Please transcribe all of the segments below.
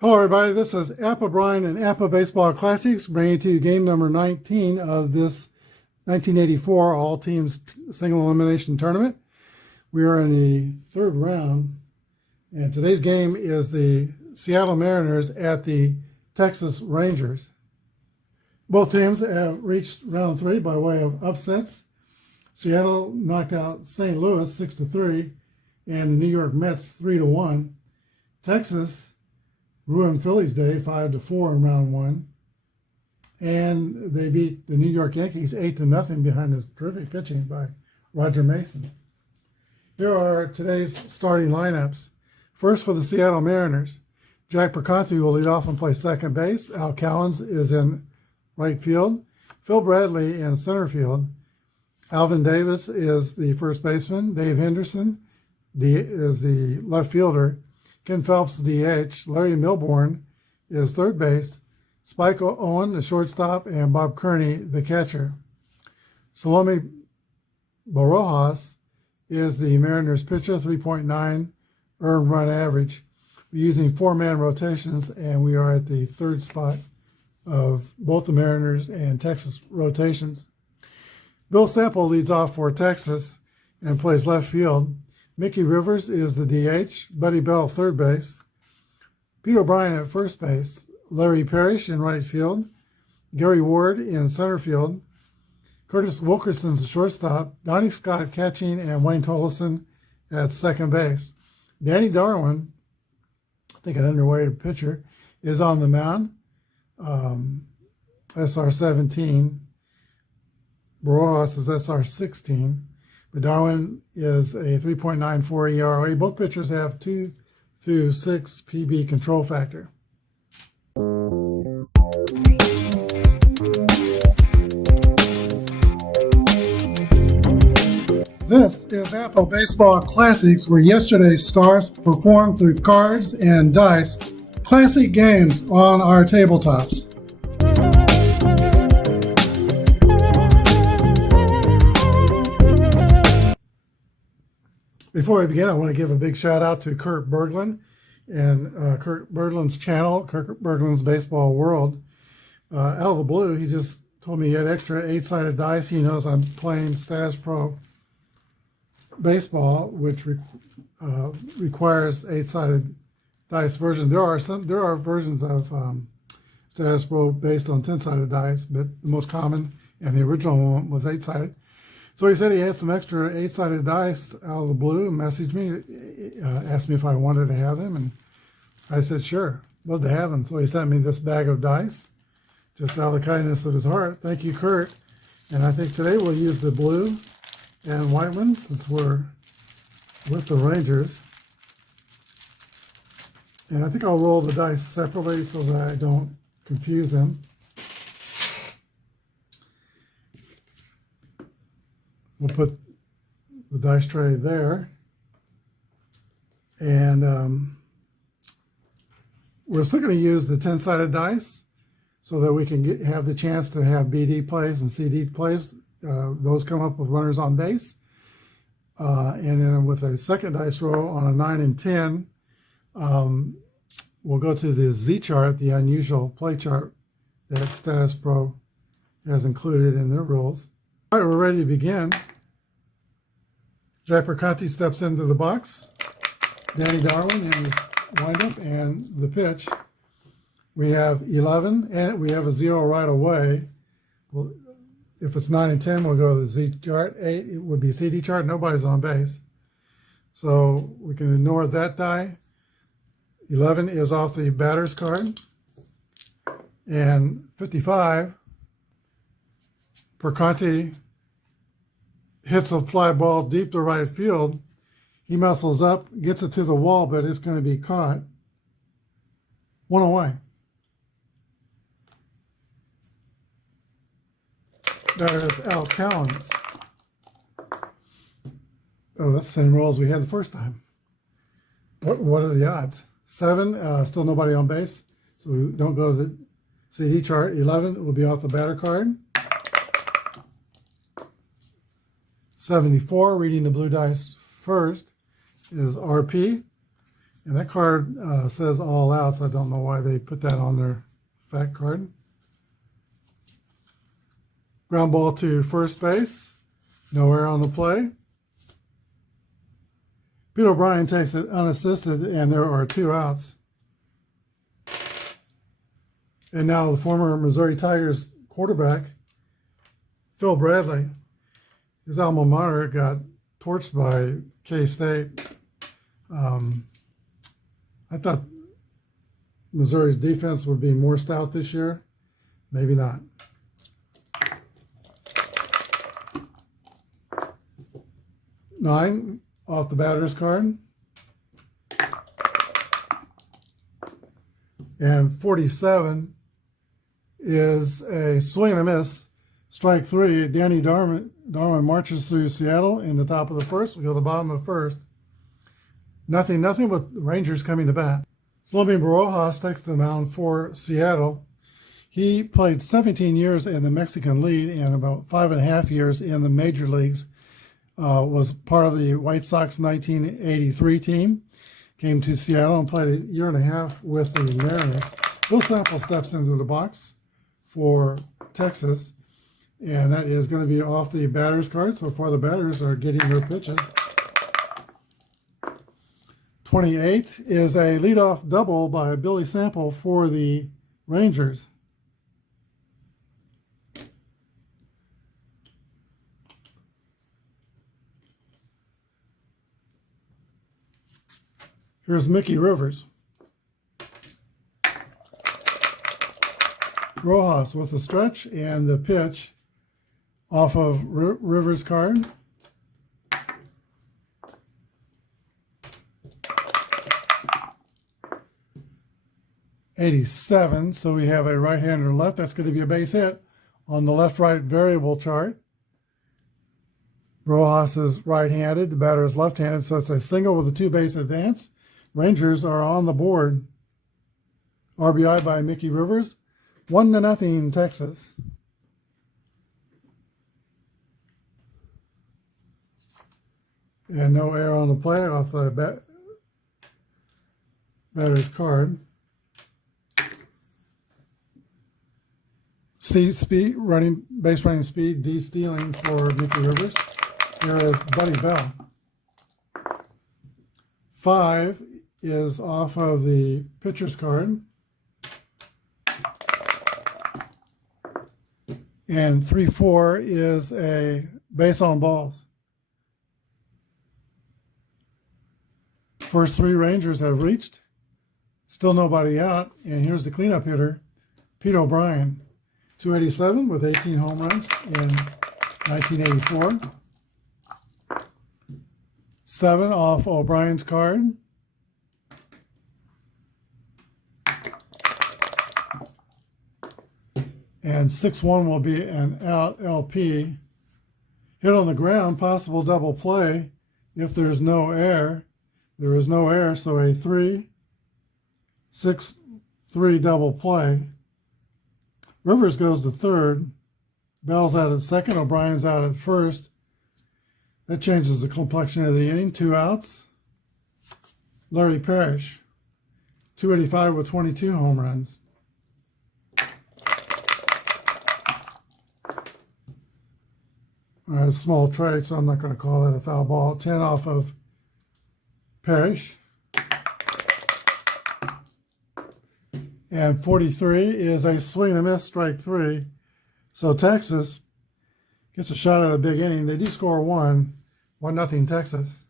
Hello everybody, this is Apba Brian and Apba Baseball Classics bringing to you game number 19 of this 1984 all teams single elimination tournament. We are in the third round and today's game is the Seattle Mariners at the Texas Rangers. Both teams have reached round 3 by way of upsets. Seattle knocked out St. Louis 6-3 and the New York Mets 3-1. Texas ruined Phillies Day 5-4 in round 1, and they beat the New York Yankees 8-0 behind this terrific pitching by Roger Mason. Here are today's starting lineups. First for the Seattle Mariners, Jack Perconti will lead off and play second base. Al Cowens is in right field. Phil Bradley in center field. Alvin Davis is the first baseman. Dave Henderson is the left fielder. Ken Phelps, DH. Larry Milbourne is third base. Spike Owen, the shortstop, and Bob Kearney, the catcher. Salome Borojas is the Mariners pitcher, 3.9 earned run average. We're using four-man rotations, and we are at the third spot of both the Mariners and Texas rotations. Bill Sample leads off for Texas and plays left field. Mickey Rivers is the DH, Buddy Bell third base, Pete O'Brien at first base, Larry Parrish in right field, Gary Ward in center field, Curtis Wilkerson's the shortstop, Donnie Scott catching, and Wayne Tolleson at second base. Danny Darwin, I think an underrated pitcher, is on the mound, SR-17. Borojas is SR-16. But Darwin is a 3.94 ERA. Both pitchers have 2 through 6 PB control factor. This is Apba Baseball Classics, where yesterday's stars performed through cards and dice. Classic games on our tabletops. Before we begin, I want to give a big shout out to Kurt Berglund and Kurt Berglund's channel, Kurt Berglund's Baseball World. Out of the blue, he just told me he had extra 8-sided dice. He knows I'm playing Statis Pro Baseball, which requires 8-sided dice version. There are versions of Statis Pro based on 10-sided dice, but the most common and the original one was 8-sided. So he said he had some extra 8-sided dice out of the blue and messaged me, asked me if I wanted to have them, and I said, sure, love to have them. So he sent me this bag of dice, just out of the kindness of his heart. Thank you, Kurt. And I think today we'll use the blue and white ones since we're with the Rangers. And I think I'll roll the dice separately so that I don't confuse them. We'll put the dice tray there, and we're still going to use the 10-sided dice so that we can have the chance to have BD plays and CD plays. Those come up with runners on base. And then with a second dice roll on a 9 and 10, we'll go to the Z chart, the unusual play chart that Statis Pro has included in their rules. All right, we're ready to begin. Jack Perconti steps into the box. Danny Darwin in his windup and the pitch. We have 11, and we have a 0 right away. Well, if it's 9 and 10, we'll go to the Z chart. 8, it would be CD chart. Nobody's on base. So we can ignore that die. 11 is off the batter's card. And 55, Perconti hits a fly ball deep to right field. He muscles up, gets it to the wall, but it's going to be caught. 1 away. That is Al Cowens. Oh, that's the same roll as we had the first time. What are the odds? 7, still nobody on base, so we don't go to the CD chart. 11 will be off the batter card. 74, reading the blue dice first, is RP. And that card says all outs. I don't know why they put that on their fact card. Ground ball to first base. No error on the play. Pete O'Brien takes it unassisted, and there are 2 outs. And now the former Missouri Tigers quarterback, Phil Bradley, his alma mater got torched by K-State. I thought Missouri's defense would be more stout this year. Maybe not. Nine off the batter's card. And 47 is a swing and a miss. Strike 3. Danny Darman marches through Seattle in the top of the first. We go to the bottom of the first. Nothing with the Rangers coming to bat. Salomon Barojas takes the mound for Seattle. He played 17 years in the Mexican League and about 5.5 years in the major leagues. Was part of the White Sox 1983 team. Came to Seattle and played a year and a half with the Mariners. Bill Sample steps into the box for Texas, and that is going to be off the batter's card. So far the batters are getting their pitches. 28 is a leadoff double by Billy Sample for the Rangers. Here's Mickey Rivers. Rojas with the stretch and the pitch off of Rivers' card. '87, so we have a right-hander left. That's going to be a base hit on the left-right variable chart. Rojas is right-handed, the batter is left-handed, so it's a single with a 2-base advance. Rangers are on the board. RBI by Mickey Rivers. 1-0 Texas. And no error on the play off the batter's card. C speed, base running speed, D stealing for Mickey Rivers. Here is Buddy Bell. 5 is off of the pitcher's card. And 3-4 is a base on balls. First 3 Rangers have reached. Still nobody out. And here's the cleanup hitter, Pete O'Brien. 287 with 18 home runs in 1984. 7 off O'Brien's card. And 6-1 will be an out LP. Hit on the ground, possible double play if there's no air. There is no air, so a 3-6-3 double play. Rivers goes to third. Bell's out at second. O'Brien's out at first. That changes the complexion of the inning. 2 outs. Larry Parrish, 285 with 22 home runs. A small trade, so I'm not going to call that a foul ball. 10 off of Parrish. And 43 is a swing and a miss, strike 3. So Texas gets a shot at a big inning. They do score 1-0 Texas.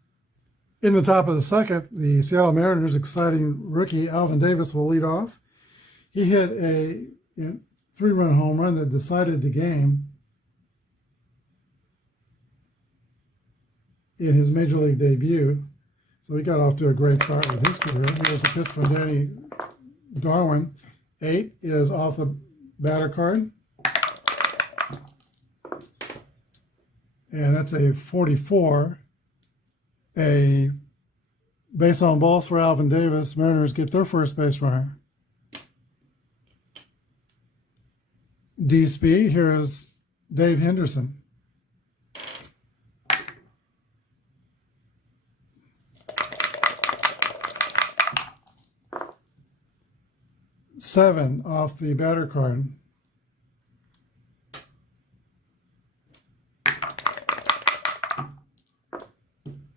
In the top of the second, the Seattle Mariners' exciting rookie Alvin Davis will lead off. He hit a 3-run home run that decided the game in his major league debut. So he got off to a great start with his career. Here's a pitch from Danny Darwin. 8 is off the batter card. And that's a 44. A base on balls for Alvin Davis. Mariners get their first base runner. D speed. Here is Dave Henderson. 7 off the batter card.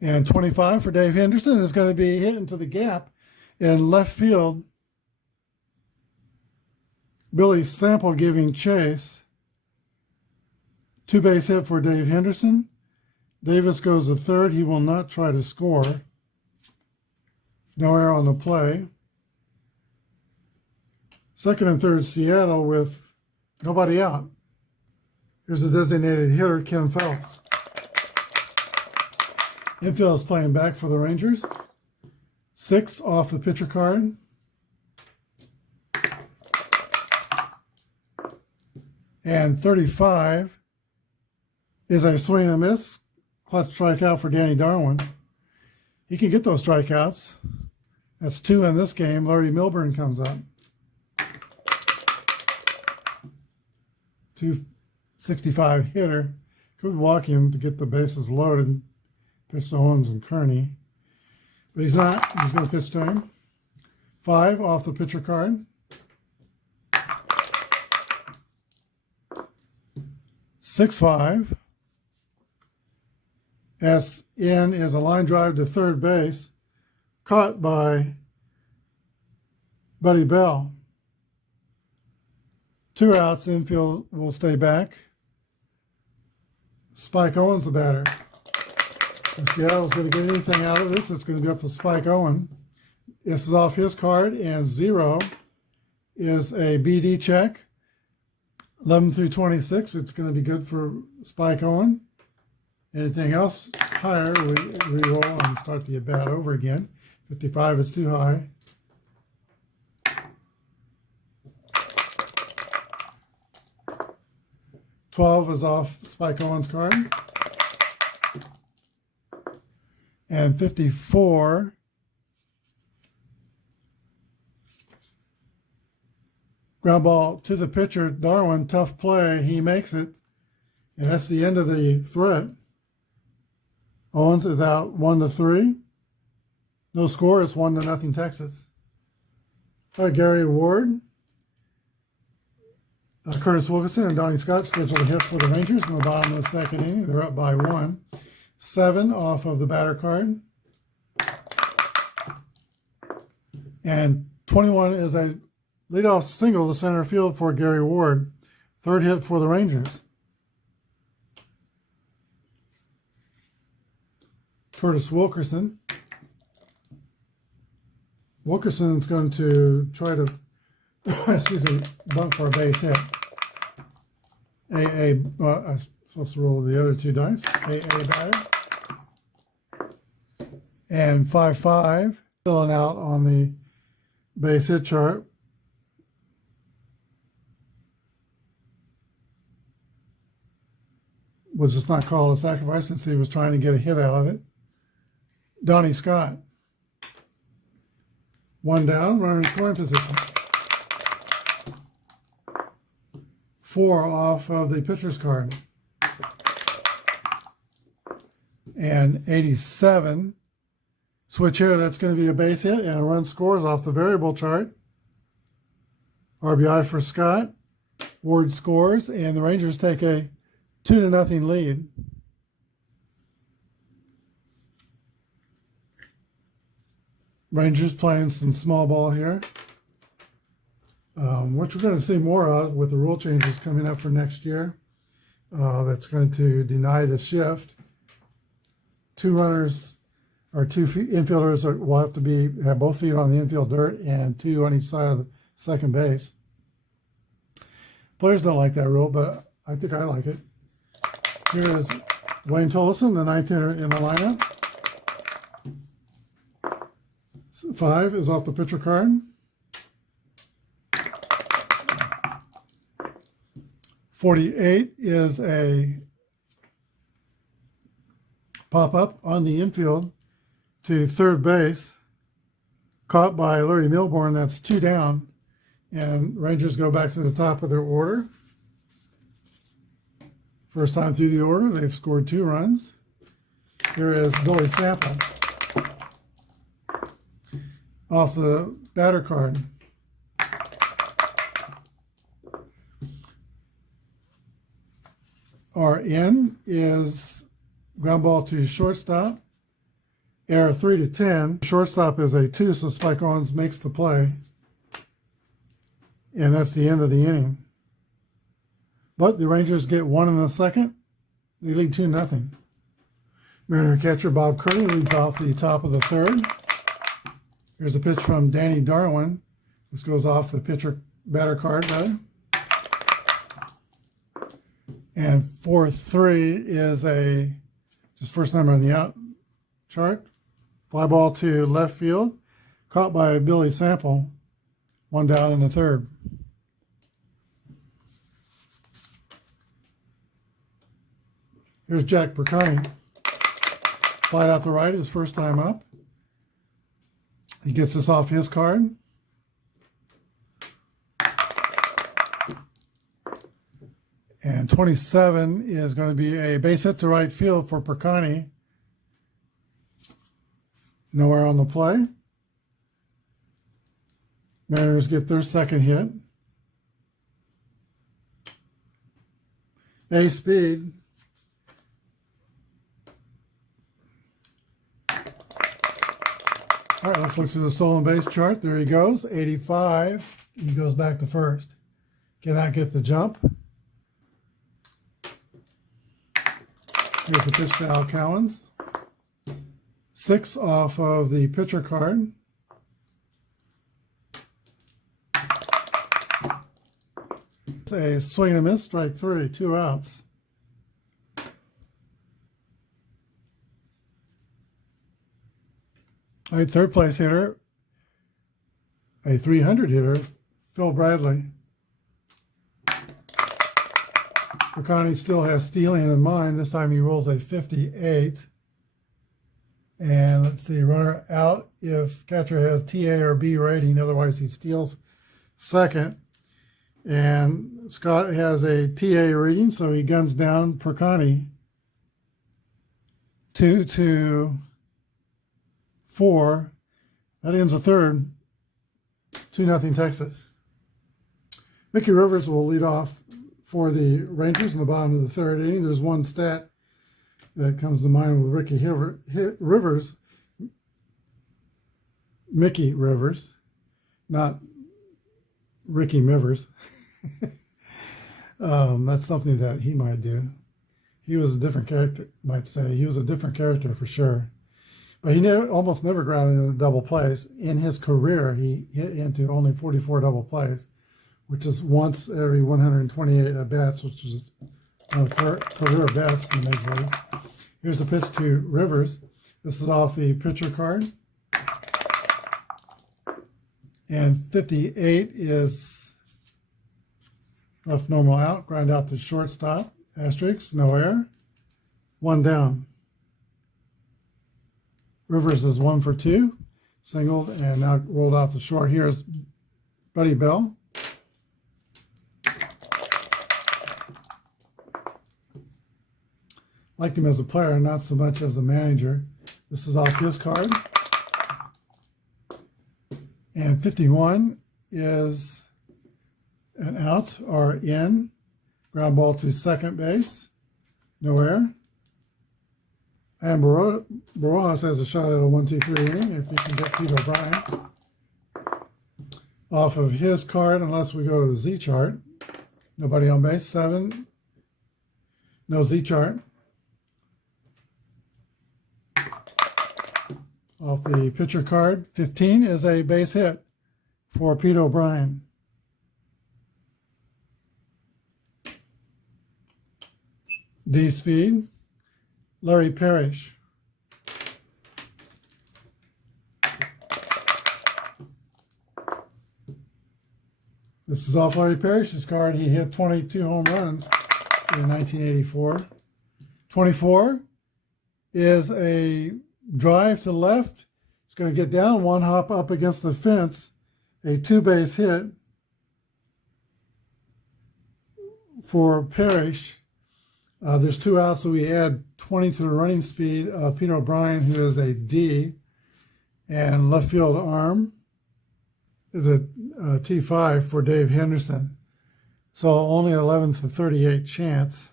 And 25 for Dave Henderson is going to be hit into the gap in left field. Billy Sample giving chase. 2-base hit for Dave Henderson. Davis goes to third. He will not try to score. No error on the play. Second and third, Seattle with nobody out. Here's the designated hitter, Ken Phelps. Infield is playing back for the Rangers. 6 off the pitcher card. And 35 is a swing and a miss. Clutch strikeout for Danny Darwin. He can get those strikeouts. That's 2 in this game. Larry Milburn comes up. 265 hitter. Could walk him to get the bases loaded. Pitch to Owens and Kearney. But he's not. He's going to pitch to him. 5 off the pitcher card. 6-5. SN is a line drive to third base. Caught by Buddy Bell. 2 outs. Infield will stay back. Spike Owens the batter. If Seattle's going to get anything out of this, it's going to be up to Spike Owen. This is off his card, and 0 is a BD check. 11 through 26, it's going to be good for Spike Owen. Anything else higher, we roll and start the at-bat over again. 55 is too high. $12 is off Spike Owen's card. And 54 ground ball to the pitcher, Darwin, tough play. He makes it, and that's the end of the threat. Owens is out 1-3. No score. It's 1-0 Texas. All right, Gary Ward, Curtis Wilkinson, and Donnie Scott scheduled a hit for the Rangers in the bottom of the second inning. They're up by 1. 7 off of the batter card. And 21 is a leadoff single to center field for Gary Ward. 3rd hit for the Rangers. Curtis Wilkerson. Wilkerson's going to try to, bunt for a base hit. I'm supposed to roll the other 2 dice. AA batter. And 5-5, filling out on the base hit chart. Was just not called a sacrifice since he was trying to get a hit out of it. Donnie Scott. 1 down, runner in scoring position. 4 off of the pitcher's card. And 87. Switch here, that's going to be a base hit, and a run scores off the variable chart. RBI for Scott. Ward scores, and the Rangers take a 2-0 lead. Rangers playing some small ball here, which we're going to see more of with the rule changes coming up for next year. That's going to deny the shift. 2 runners or 2 infielders will have to have both feet on the infield dirt and 2 on each side of the second base. Players don't like that rule, but I think I like it. Here is Wayne Tolleson, the 9th hitter in the lineup. 5 is off the pitcher card. 48 is a pop-up on the infield to third base, caught by Larry Milburn. That's 2 down, and Rangers go back to the top of their order. First time through the order, they've scored 2 runs. Here is Billy Sample off the batter card. RN is ground ball to shortstop. Error 3 to 10. Shortstop is a 2, so Spike Owens makes the play. And that's the end of the inning. But the Rangers get 1 in the second. They lead 2-0. Mariner catcher Bob Curley leads off the top of the third. Here's a pitch from Danny Darwin. This goes off the batter card, rather. And 4-3 is just first number on the out chart. Fly ball to left field, caught by Billy Sample. 1 down in the third. Here's Jack Percani. Flight out the right, his first time up. He gets this off his card. And 27 is going to be a base hit to right field for Percani. Nowhere on the play. Mariners get their second hit. Speed. All right, let's look through the stolen base chart. There he goes, 85. He goes back to first. Cannot get the jump. Here's the pitch to Al Cowens. 6 off of the pitcher card. It's a swing and a miss, strike 3, 2 outs. All right, third place hitter, a 300 hitter, Phil Bradley. Percani still has stealing in mind. This time he rolls a 58. And let's see, runner out if catcher has TA or B rating. Otherwise, he steals second. And Scott has a TA rating, so he guns down Percani. 2-4. That ends the third. 2-0 Texas. Mickey Rivers will lead off for the Rangers in the bottom of the third inning. There's one stat that comes to mind with Rivers. Mickey Rivers, not Ricky Mivers. That's something that he might do. He was a different character, might say. He was a different character for sure. But he almost never grounded into double plays. In his career, he hit into only 44 double plays, which is once every 128 at-bats, which is one of the career best in the major leagues. Here's a pitch to Rivers. This is off the pitcher card. And 58 is left normal out, ground out to shortstop, asterisk, no error. 1 down. Rivers is 1 for 2, singled, and now rolled out to short. Here's Buddy Bell. Liked him as a player, not so much as a manager. This is off his card. And 51 is an out or in. Ground ball to second base. No error. And Barojas has a shot at a 1-2-3 inning if he can get Pete O'Brien. Off of his card, unless we go to the Z chart. Nobody on base. 7. No Z chart. Off the pitcher card, 15 is a base hit for Pete O'Brien. D speed, Larry Parrish. This is off Larry Parrish's card. He hit 22 home runs in 1984. 24 is a drive to left. It's going to get down, 1 hop up against the fence, a 2-base hit for Parrish. There's 2 outs, so we add 20 to the running speed of Pete O'Brien, who is a D, and left field arm is a T5 for Dave Henderson. So only 11th to 38 chance.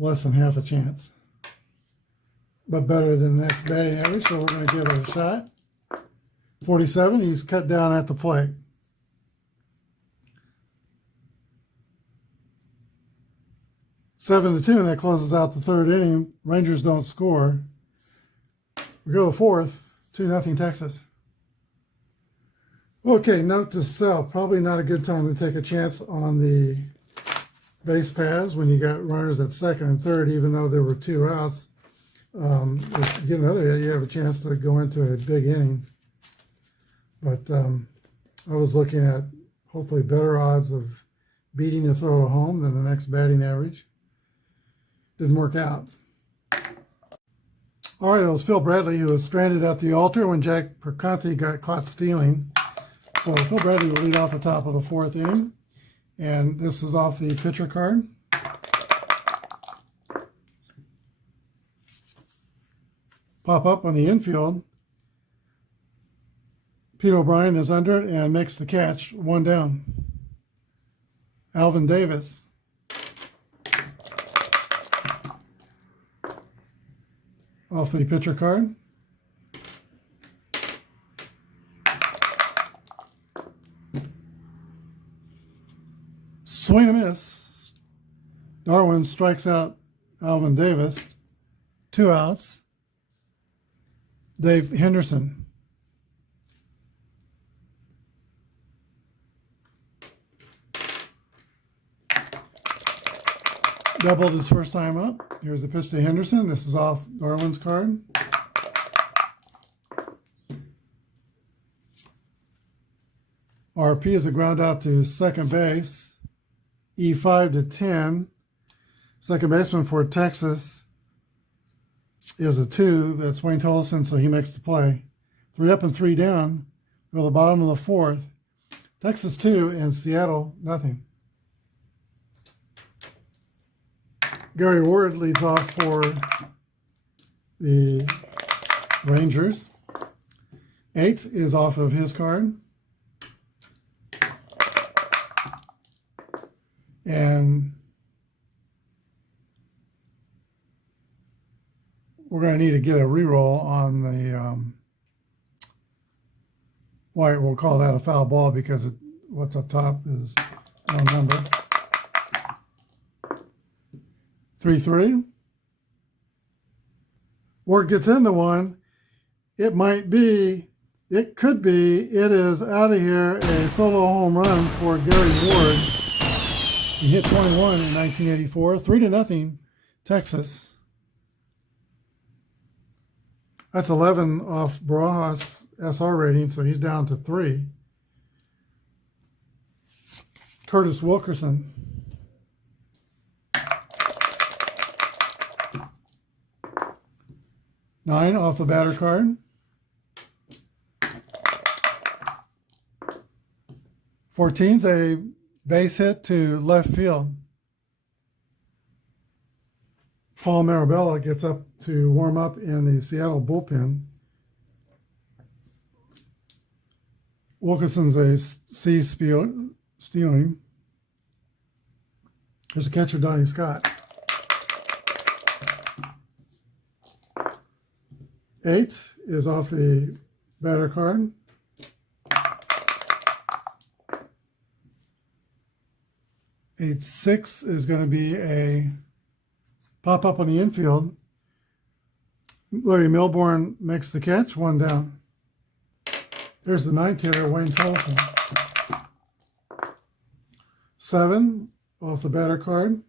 Less than half a chance, but better than the next batting average, so we're going to give it a shot. 47, he's cut down at the plate. Seven to 2, and that closes out the third inning. Rangers don't score. We go to the fourth, 2-0 Texas. Okay, note to self, probably not a good time to take a chance on the base paths when you got runners at second and third, even though there were 2 outs. If you get another hit, you have a chance to go into a big inning. But I was looking at hopefully better odds of beating the throw at home than the next batting average. Didn't work out. All right, it was Phil Bradley who was stranded at the altar when Jack Perconte got caught stealing. So Phil Bradley will lead off the top of the fourth inning. And this is off the pitcher card. Pop up on the infield. Pete O'Brien is under it and makes the catch, 1 down. Alvin Davis. Off the pitcher card. Swing and miss. Darwin strikes out Alvin Davis. 2 outs. Dave Henderson. Doubled his first time up. Here's the pitch to Henderson. This is off Darwin's card. RP is a ground out to second base. E5 to 10. Second baseman for Texas is a 2. That's Wayne Tolleson, so he makes the play. 3 up and 3 down. Go to the bottom of the fourth. Texas 2 and Seattle nothing. Gary Ward leads off for the Rangers. 8 is off of his card. And we're going to need to get a reroll on the White. We'll call that a foul ball because what's up top is no number. 3-3. Ward gets into one. It might be, it could be, it is out of here, a solo home run for Gary Ward. He hit 21 in 1984, 3-0 Texas. That's 11 off Barajas' SR rating, so he's down to 3. Curtis Wilkerson. Nine off the batter card. 14's a base hit to left field. Paul Marabella gets up to warm up in the Seattle bullpen. Wilkinson's a C stealing. There's a catcher, Donnie Scott. 8 is off the batter card. Eight six is going to be a pop up on the infield. Larry Milbourne makes the catch, 1 down. There's the 9th hitter, Wayne Tolleson. 7 off the batter card.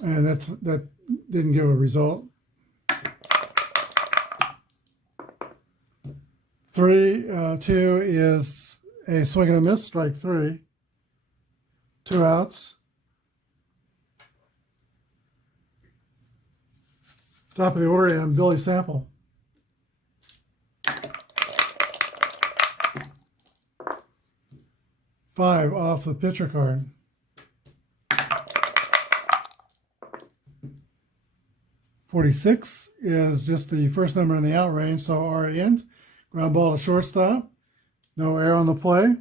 And that didn't give a result. 3-2 is a swing and a miss, strike 3. 2 outs. Top of the order, and Billy Sample. Five off the pitcher card. 46 is just the first number in the out range, so R ends. Ground ball to shortstop. No error on the play.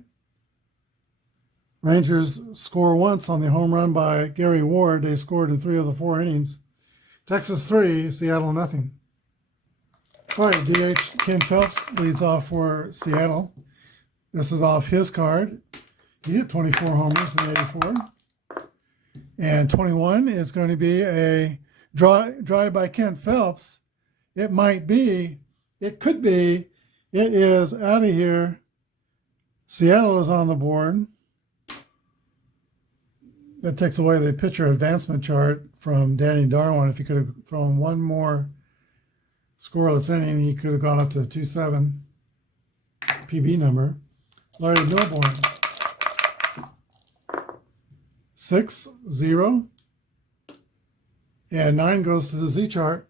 Rangers score once on the home run by Gary Ward. They scored in 3 of the 4 innings. Texas 3, Seattle nothing. All right, DH Ken Phelps leads off for Seattle. This is off his card. He hit 24 homers in 84. And 21 is going to be a drive by Ken Phelps. It might be, it could be, it is out of here. Seattle is on the board. That takes away the pitcher advancement chart from Danny Darwin. If he could have thrown one more scoreless inning, he could have gone up to a 2-7 PB number. Larry Milbourne. 6-0. And 9 goes to the Z chart.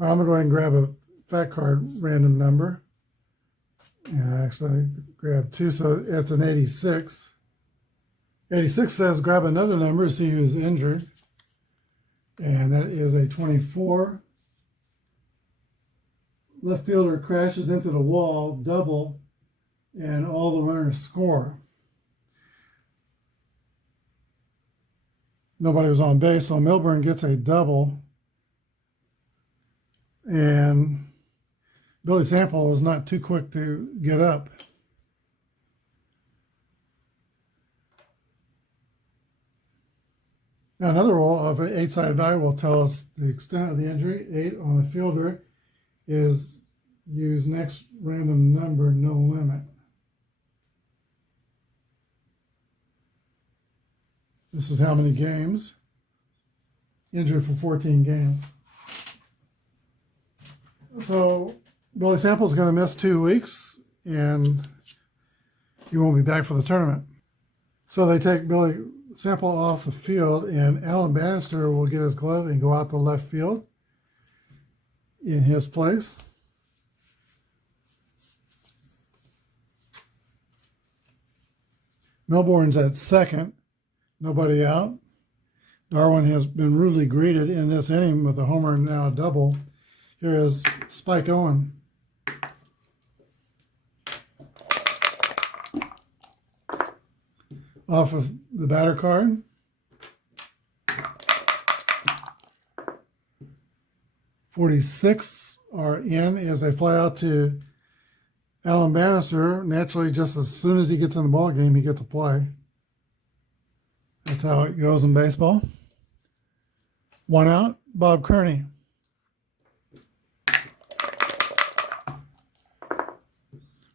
I'm going to go ahead and grab a fat card random number. Yeah, actually, I grabbed 2, so it's an 86. 86 says grab another number to see who's injured. And that is a 24. Left fielder crashes into the wall, double, and all the runners score. Nobody was on base, so Milburn gets a double. And Billy Sample is not too quick to get up. Now, another roll of an 8-sided die will tell us the extent of the injury. 8 on the fielder is use next random number, no limit. This is how many games. Injured for 14 games. So Billy Sample is going to miss 2 weeks, and he won't be back for the tournament. So they take Billy Sample off the field, and Alan Bannister will get his glove and go out to left field in his place. Milbourne's at second, nobody out. Darwin has been rudely greeted in this inning with a homer and now a double. Here is Spike Owen. Off of the batter card. .46 are in as they fly out to Alan Bannister. Naturally, just as soon as he gets in the ball game, he gets a play. That's how it goes in baseball. 1 out, Bob Kearney.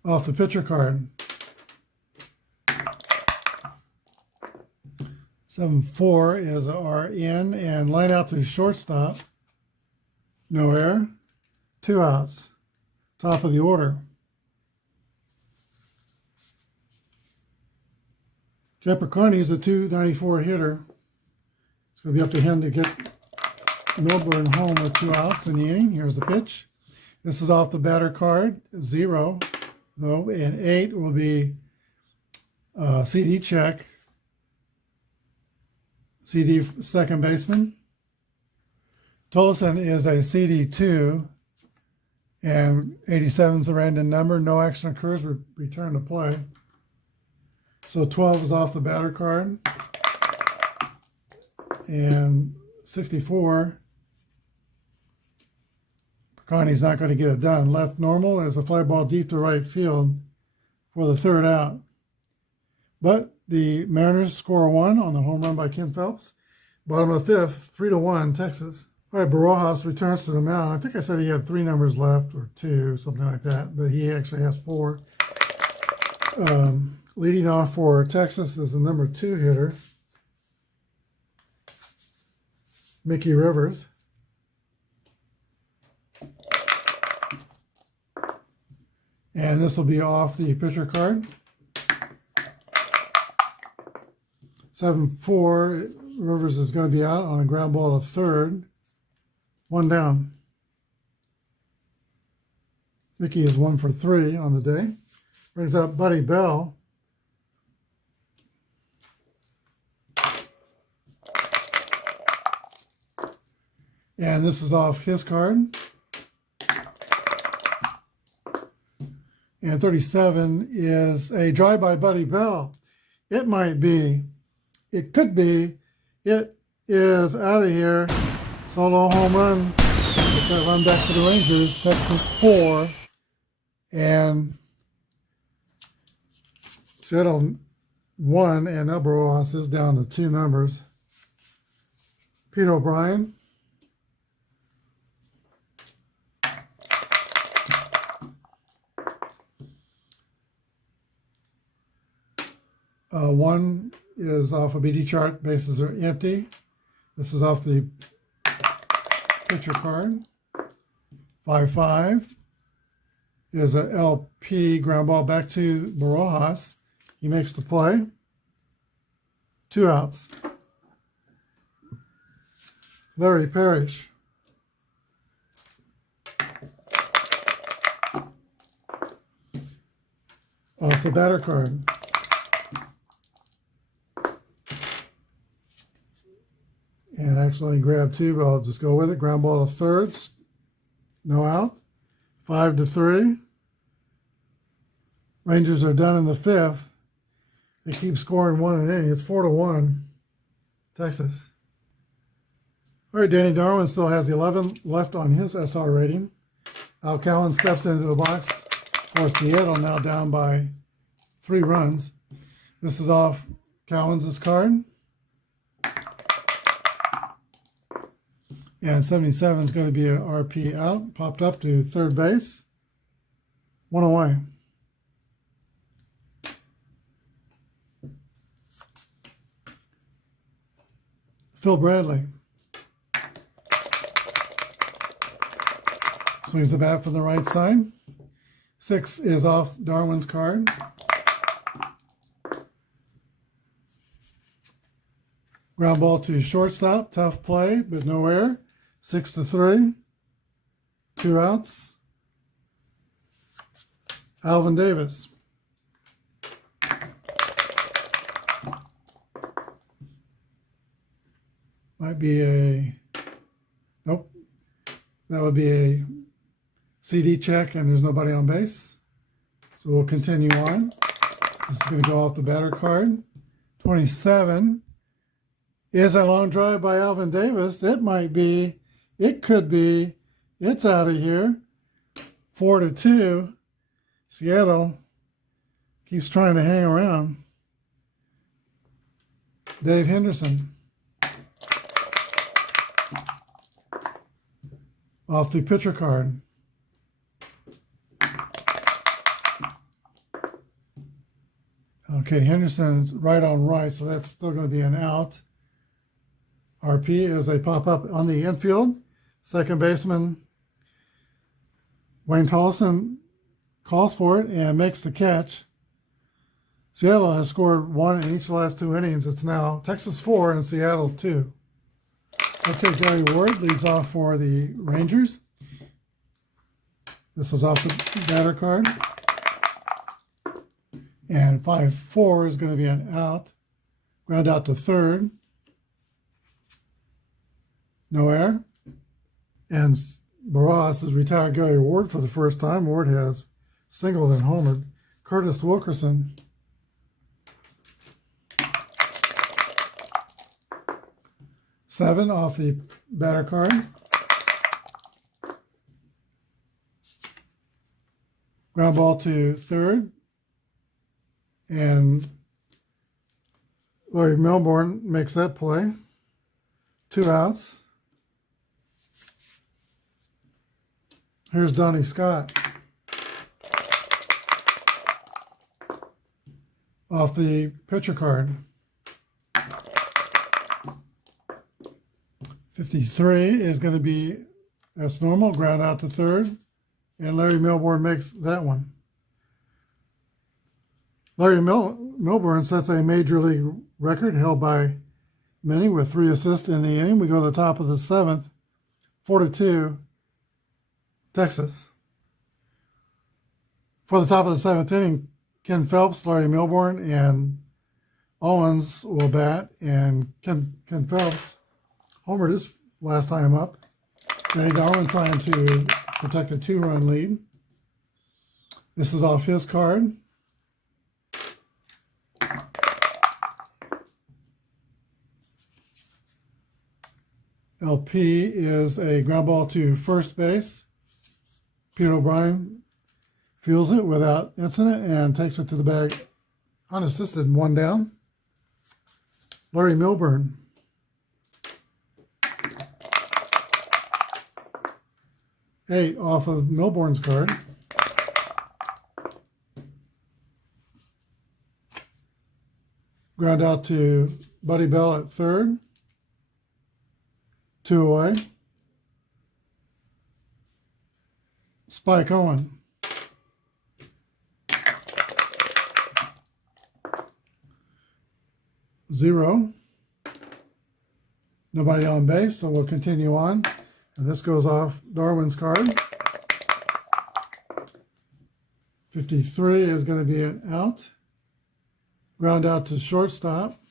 Off the pitcher card. 7-4 is our in, and line out to shortstop. No error. 2 outs. Top of the order. Capricorni is a .294 hitter. It's going to be up to him to get Milburn home with 2 outs in the inning. Here's the pitch. This is off the batter card. 0, though, and 8 will be CD check. CD second baseman. Tolleson is a CD2, and 87 is the random number. No action occurs. Return to play. So 12 is off the batter card. And 64, Carney's not going to get it done. Left normal as a fly ball deep to right field for the 3rd out. But the Mariners score 1 on the home run by Ken Phelps. Bottom of the 5th, 3-1, Texas. All right, Barajas returns to the mound. I think I said he had 3 numbers left, or 2, something like that, but he actually has 4. Leading off for Texas is the number 2 hitter, Mickey Rivers. And this will be off the pitcher card. 7-4, Rivers is going to be out on a ground ball to 3rd. 1 down. Mickey is 1 for 3 on the day. Brings up Buddy Bell. And this is off his card. And 37 is a drive by Buddy Bell. It might be, it could be, it is out of here. Solo home run. It's that run back to the Rangers. Texas 4. And Seattle 1. And Elbaros is down to 2 numbers. Pete O'Brien. One is off a BD chart. Bases are empty. This is off the pitcher card. 5-5 is a LP ground ball back to Barajas. He makes the play. 2 outs. Larry Parrish. Off the batter card. And actually grabbed 2, but I'll just go with it. Ground ball to third. No out. 5-3. Rangers are done in the 5th. They keep scoring 1 an inning. It's 4-1. Texas. All right, Danny Darwin still has the 11 left on his SR rating. Al Cowan steps into the box for Seattle, now down by 3 runs. This is off Cowan's card. And 77 is going to be an RP out, popped up to third base. 1 away. Phil Bradley. Swings the bat from the right side. 6 is off Darwin's card. Ground ball to shortstop. Tough play, but no error. 6-3. 2 outs. Alvin Davis. Might be a, nope. That would be a CD check, and there's nobody on base. So we'll continue on. This is going to go off the batter card. 27 is a long drive by Alvin Davis. It might be, it could be, it's out of here. 4-2. Seattle keeps trying to hang around. Dave Henderson. Off the pitcher card. Okay, Henderson's right on right, so that's still going to be an out. RP as they pop up on the infield. Second baseman Wayne Tolleson calls for it and makes the catch. Seattle has scored 1 in each of the last 2 innings. It's now Texas 4 and Seattle 2. Okay, Gary Ward leads off for the Rangers. This is off the batter card. And 5-4 is going to be an out. Ground out to third. No error. And Barras has retired Gary Ward for the first time. Ward has singled and homered. Curtis Wilkerson. Seven off the batter card. Ground ball to third. And Larry Melbourne makes that play. 2 outs. Here's Donnie Scott. Off the pitcher card. 53 is going to be, that's normal, ground out to third. And Larry Melbourne makes that one. Larry Melbourne sets a major league record held by many with 3 assists in the inning. We go to the top of the 7th, 4-2, Texas. For the top of the 7th inning, Ken Phelps, Larry Melbourne, and Owens will bat. And Ken Phelps homered his last time up. Danny Darwin trying to protect a 2-run lead. This is off his card. LP is a ground ball to first base. Peter O'Brien fields it without incident and takes it to the bag unassisted, 1 down. Larry Milburn. Eight off of Milburn's card. Ground out to Buddy Bell at third. 2 away. Spike Owen. Zero. Nobody on base, so we'll continue on. And this goes off Darwin's card. 53 is going to be an out. Ground out to shortstop.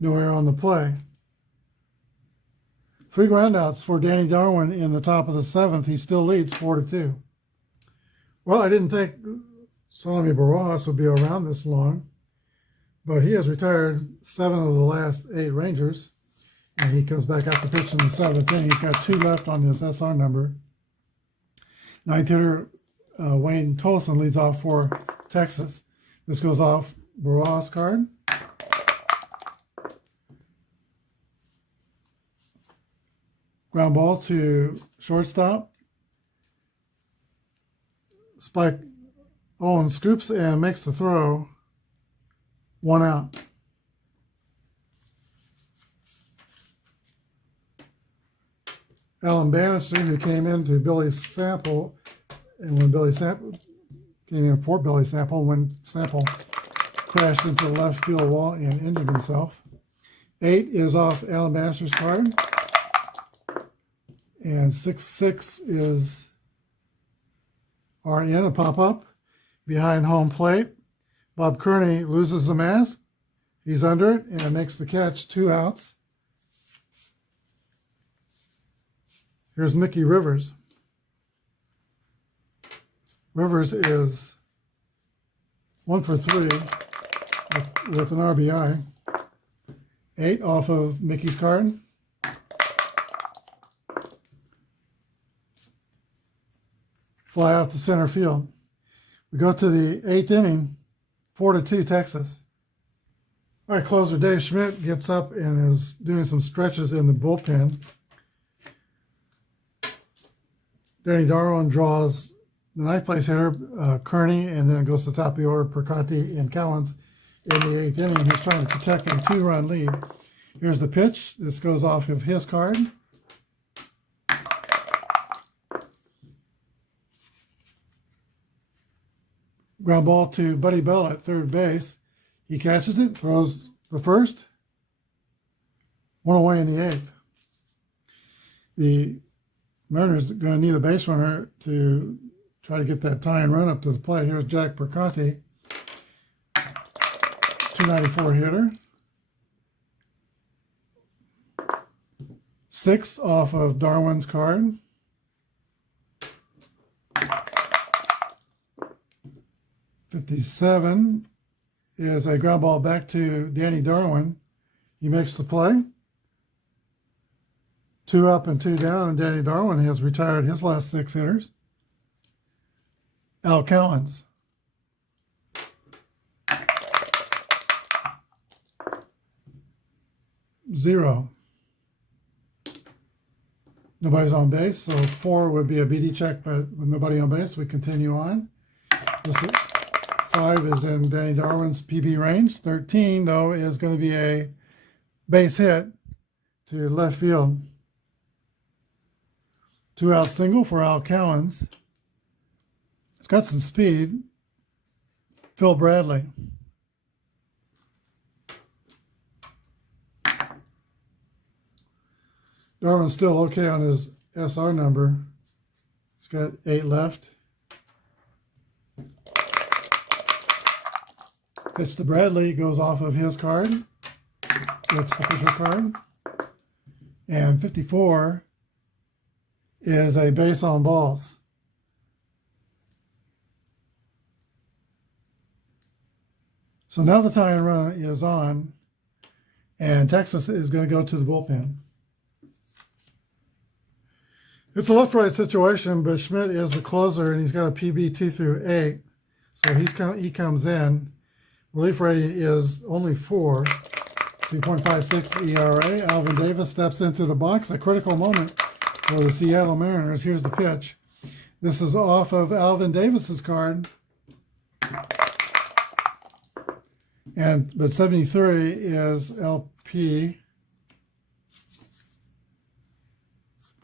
No error on the play. 3 groundouts for Danny Darwin in the top of the 7th. He still leads 4-2. Well, I didn't think Salami Barras would be around this long, but he has retired 7 of the last 8 Rangers, and he comes back out to pitch in the 7th inning. He's got 2 left on his SR number. 9th hitter Wayne Tolson leads off for Texas. This goes off Barras' card. Ground ball to shortstop. Spike Owen scoops and makes the throw. 1 out. Alan Bannister, who came into Billy Sample, and when Billy Sample came in for Billy Sample, when Sample crashed into the left field wall and injured himself. 8 is off Alan Bannister's card. And 6-6 is RN, a pop-up behind home plate. Bob Kearney loses the mask. He's under it and makes the catch, 2 outs. Here's Mickey Rivers. Rivers is 1 for 3 with an RBI. 8 off of Mickey's card. Fly out to center field. We go to the 8th inning, 4-2 Texas. All right, closer Dave Schmidt gets up and is doing some stretches in the bullpen. Danny Darwin draws the 9th place hitter, Kearney, and then goes to the top of the order, Perconti and Cowens in the 8th inning. He's trying to protect a 2-run lead. Here's the pitch. This goes off of his card. Ground ball to Buddy Bell at third base. He catches it, throws the first. 1 away in the 8th. The Mariners are going to need a base runner to try to get that tying run up to the plate. Here's Jack Perconti, 294 hitter. 6 off of Darwin's card. 57 is a ground ball back to Danny Darwin. He makes the play. 2 up and 2 down, and Danny Darwin has retired his last 6 hitters. Al Cowens. Zero. Nobody's on base, so 4 would be a BD check, but with nobody on base, we continue on. This 5 is in Danny Darwin's PB range. 13, though, is going to be a base hit to left field. 2-out single for Al Cowens. It's got some speed. Phil Bradley. Darwin's still okay on his SR number. He's got 8 left. Pitch to Bradley, goes off of his card. Gets the pitcher card. And 54 is a base on balls. So now the tie and run is on, and Texas is going to go to the bullpen. It's a left-right situation, but Schmidt is the closer, and he's got a PB 2 through 8. So he comes in. Relief rating is only 4, 2.56 ERA. Alvin Davis steps into the box. A critical moment for the Seattle Mariners. Here's the pitch. This is off of Alvin Davis's card. But 73 is LP.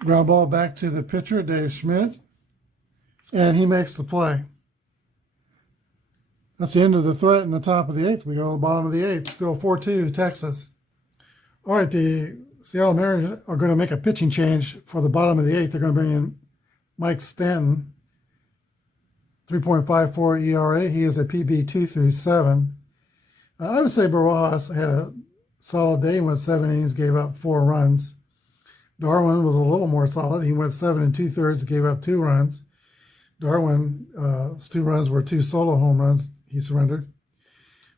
Ground ball back to the pitcher, Dave Schmidt, and he makes the play. That's the end of the threat in the top of the 8th. We go to the bottom of the 8th, still 4-2, Texas. All right, the Seattle Mariners are going to make a pitching change for the bottom of the 8th. They're going to bring in Mike Stanton, 3.54 ERA. He is a PB 2 through 7. I would say Barajas had a solid day. He went 7 innings, gave up 4 runs. Darwin was a little more solid. He went 7 2/3, gave up 2 runs. Darwin's 2 runs were 2 solo home runs. He surrendered.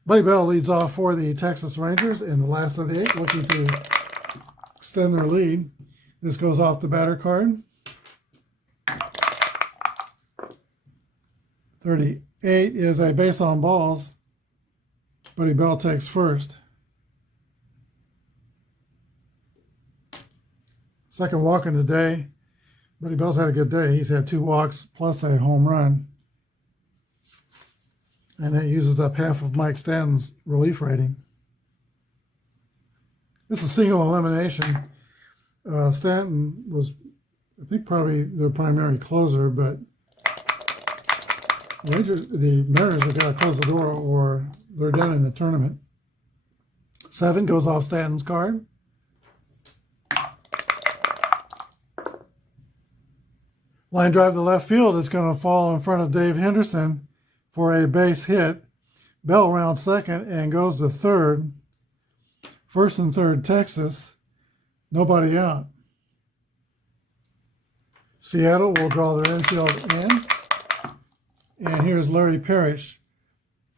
Buddy Bell leads off for the Texas Rangers in the last of the 8th, looking to extend their lead. This goes off the batter card. 38 is a base on balls. Buddy Bell takes first. Second walk in the day. Buddy Bell's had a good day. He's had 2 walks plus a home run. And that uses up half of Mike Stanton's relief rating. This is single elimination. Stanton was, I think, probably their primary closer, but the Mariners have got to close the door or they're done in the tournament. 7 goes off Stanton's card. Line drive to left field is going to fall in front of Dave Henderson for a base hit. Bell rounds second and goes to third. First and third, Texas. Nobody out. Seattle will draw their infield in. And here's Larry Parrish.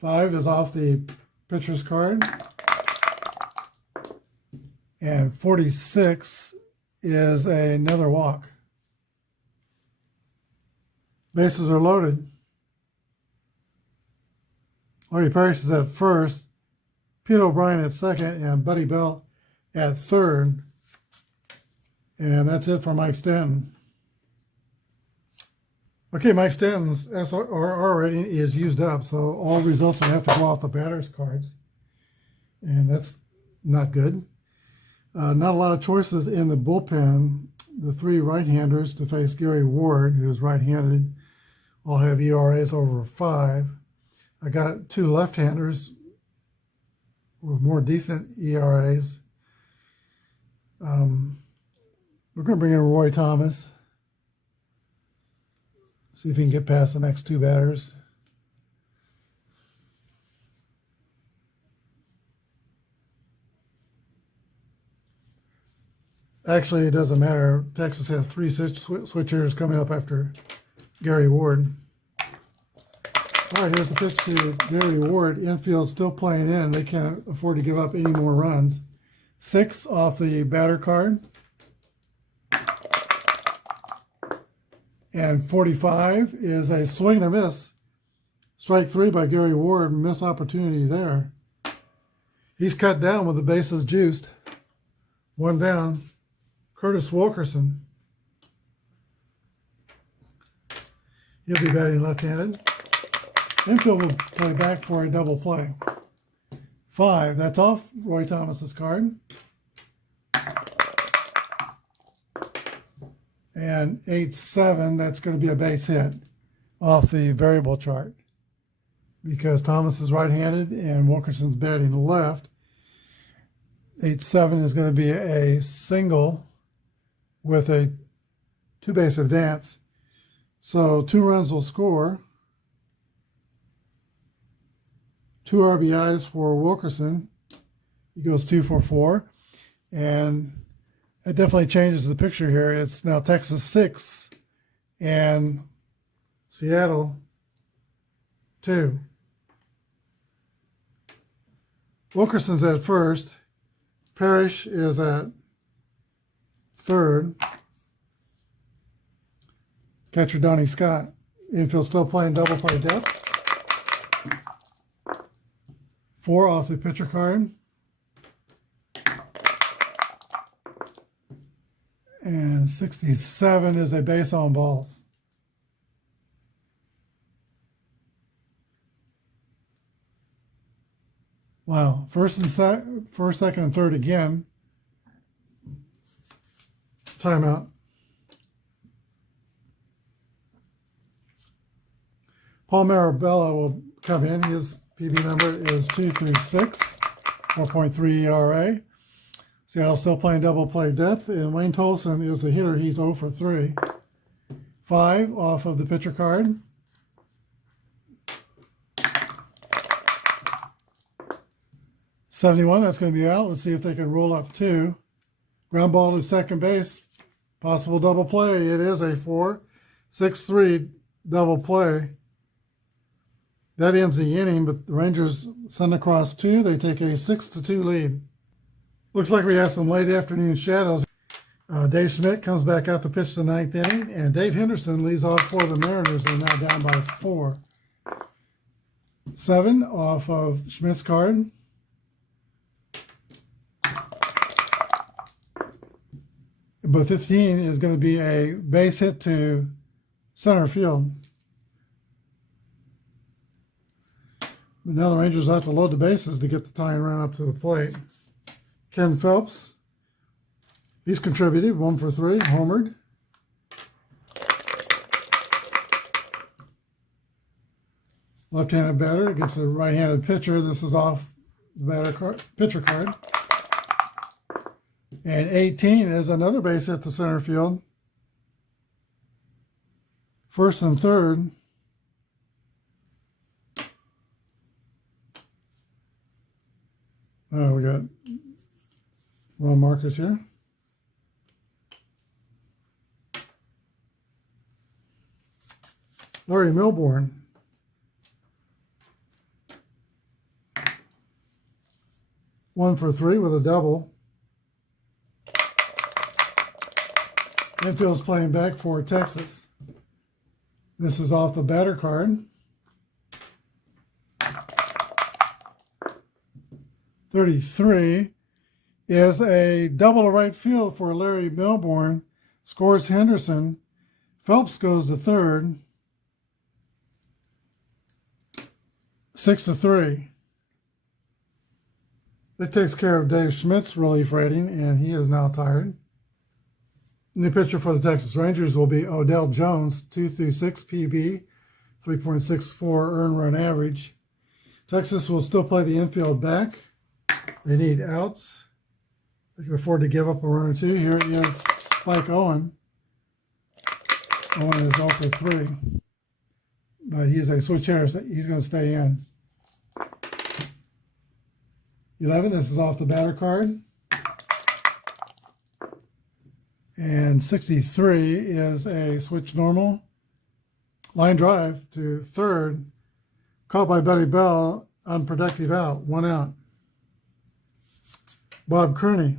5 is off the pitcher's card. And 46 is another walk. Bases are loaded. Larry Parrish is at first, Pete O'Brien at second, and Buddy Bell at third. And that's it for Mike Stanton. Okay, Mike Stanton's SRR rating is used up, so all results will have to go off the batter's cards. And that's not good. Not a lot of choices in the bullpen. The 3 right-handers to face Gary Ward, who's right-handed, all have ERAs over 5. I got 2 left-handers with more decent ERAs. We're going to bring in Roy Thomas. See if he can get past the next 2 batters. Actually, it doesn't matter. Texas has 3 switch hitters coming up after Gary Ward. All right, here's the pitch to Gary Ward. Infield still playing in. They can't afford to give up any more runs. 6 off the batter card. And 45 is a swing and a miss. Strike 3 by Gary Ward. Miss opportunity there. He's cut down with the bases juiced. 1 down. Curtis Wilkerson. He'll be batting left-handed. Infield will play back for a double play. 5, that's off Roy Thomas's card. And 8-7, that's going to be a base hit off the variable chart because Thomas is right-handed and Wilkerson's batting left. 8-7 is going to be a single with a 2-base advance. So 2 runs will score. 2 RBIs for Wilkerson. He goes 2 for 4. And It definitely changes the picture here. It's now Texas 6 and Seattle 2. Wilkerson's at first. Parrish is at third. Catcher Donnie Scott. Infield still playing double play depth. 4 off the pitcher card. And 67 is a base on balls. Wow. First, second, and third again. Timeout. Paul Marabella will come in. His PB number is 2-6, 4.3 ERA. Seattle still playing double play depth, and Wayne Tolson is the hitter. He's 0 for 3. 5 off of the pitcher card. $71, that's going to be out. Let's see if they can roll up 2. Ground ball to second base. Possible double play. It is a 4-6-3 double play. That ends the inning, but the Rangers send across 2. They take a 6-2 lead. Looks like we have some late afternoon shadows. Dave Schmidt comes back out to pitch the 9th inning, and Dave Henderson leads off for the Mariners. They're now down by 4. 7 off of Schmidt's card. But 15 is going to be a base hit to center field. But now the Rangers have to load the bases to get the tying run up to the plate. Ken Phelps, he's contributed, 1 for 3, homered. Left-handed batter against a right-handed pitcher. This is off the pitcher card. And 18 is another base hit to center field. First and third. Oh, we got wrong markers here. Larry Milbourne. One for 3 with a double. Infield's playing back for Texas. This is off the batter card. 33 is a double to right field for Larry Milbourne. Scores Henderson. Phelps goes to third. 6-3. That takes care of Dave Schmidt's relief rating, and he is now tired. New pitcher for the Texas Rangers will be Odell Jones, 2-6 PB, 3.64 earned run average. Texas will still play the infield back. They need outs. They can afford to give up a run or 2. Here is Spike Owen. Owen is 0 for 3. But he's a switch hitter, so he's going to stay in. 11, this is off the batter card. And 63 is a switch normal. Line drive to third. Caught by Buddy Bell. Unproductive out. 1 out. Bob Kearney.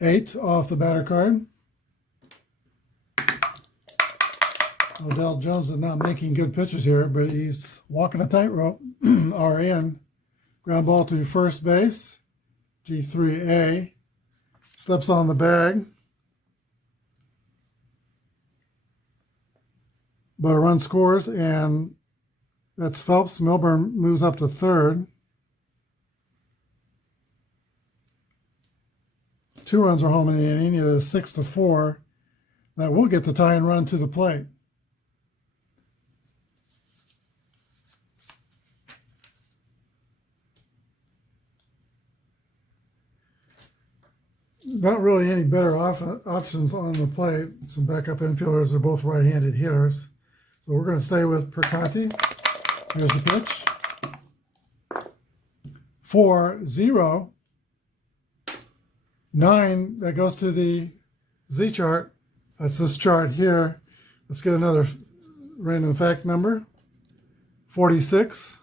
Eight off the batter card. Odell Jones is not making good pitches here, but he's walking a tightrope. RN. Ground ball to first base. G3A. Steps on the bag. But a run scores, and that's Phelps. Milbourne moves up to third. 2 runs are home in the inning. It is 6-4. That will get the tying run to the plate. Not really any better options on the plate. Some backup infielders are both right-handed hitters. So we're going to stay with Perconti. Here's the pitch. 4-0. 9, that goes to the Z chart. That's this chart here. Let's get another random fact number. 46.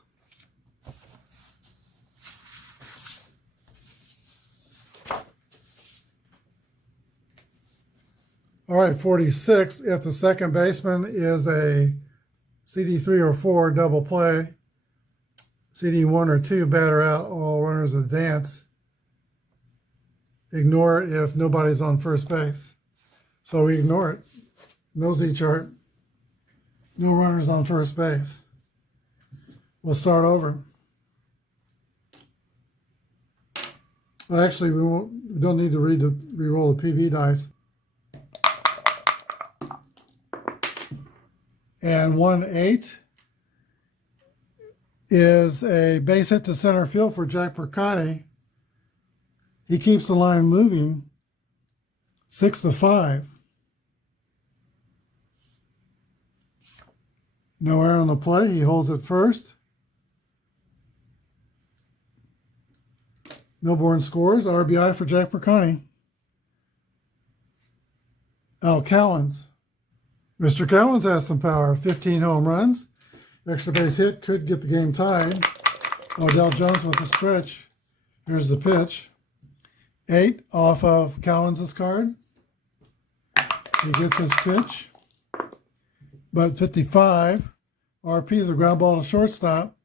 All right, 46. If the second baseman is a CD3 or 4 double play, CD1 or 2 batter out, all runners advance. Ignore if nobody's on first base. So we ignore it. No Z chart. No runners on first base. We'll start over. Well, actually, we don't need to re-roll the PB dice. And 1-8 is a base hit to center field for Jack Percotti. He keeps the line moving. 6-5. No error on the play. He holds it first. Milbourne scores. RBI for Jack Percotti. Al Cowens. Mr. Cowens has some power. 15 home runs. Extra base hit could get the game tied. Odell Jones with the stretch. Here's the pitch. 8 off of Cowens' card. He gets his pitch. But 55. RP is a ground ball to shortstop.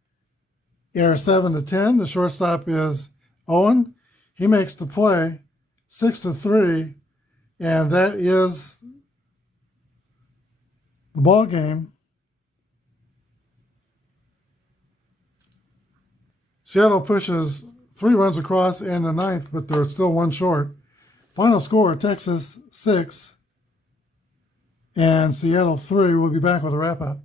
Error 7-10. The shortstop is Owen. He makes the play. 6-3. And that is the ball game. Seattle pushes 3 runs across in the 9th, but they're still 1 short. Final score, Texas 6 and Seattle 3. We'll be back with a wrap-up.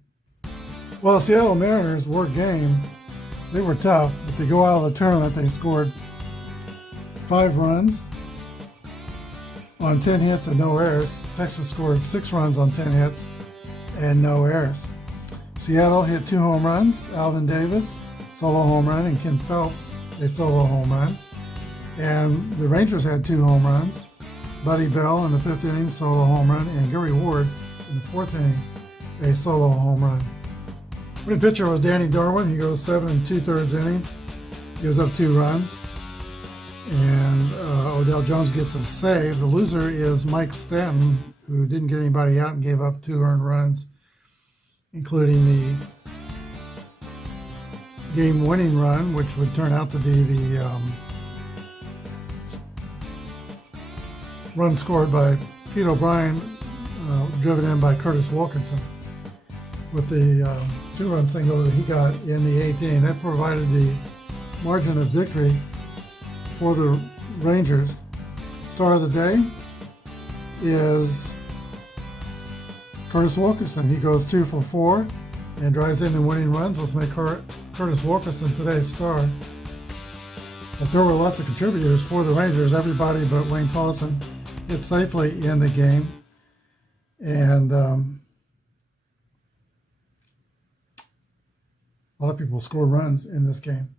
Well, the Seattle Mariners were game. They were tough, but they go out of the tournament. They scored 5 runs on 10 hits and no errors. Texas scored 6 runs on 10 hits and no errors. Seattle hit 2 home runs. Alvin Davis, solo home run, and Ken Phelps, a solo home run. And the Rangers had 2 home runs. Buddy Bell in the 5th inning, solo home run, and Gary Ward in the 4th inning, a solo home run. Winning pitcher was Danny Darwin. He goes 7 2/3 innings, gives up 2 runs. And Odell Jones gets a save. The loser is Mike Stanton, who didn't get anybody out and gave up 2 earned runs, including the game-winning run, which would turn out to be the run scored by Pete O'Brien, driven in by Curtis Wilkinson, with the 2-run single that he got in the 8th inning. That provided the margin of victory for the Rangers. Star of the day is Curtis Wilkinson. He goes 2 for 4 and drives in the winning runs. Let's make Curtis Wilkinson today's star. But there were lots of contributors for the Rangers. Everybody but Wayne Tolleson hit safely in the game. And a lot of people scored runs in this game.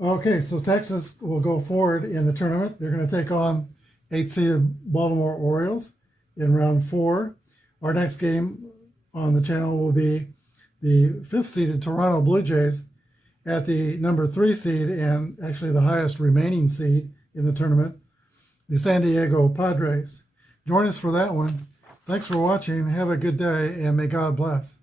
Okay, so Texas will go forward in the tournament. They're going to take on 8th-seeded Baltimore Orioles in round 4. Our next game on the channel will be the 5th-seeded Toronto Blue Jays at the number 3 seed and actually the highest remaining seed in the tournament, the San Diego Padres. Join us for that one. Thanks for watching. Have a good day, and may God bless.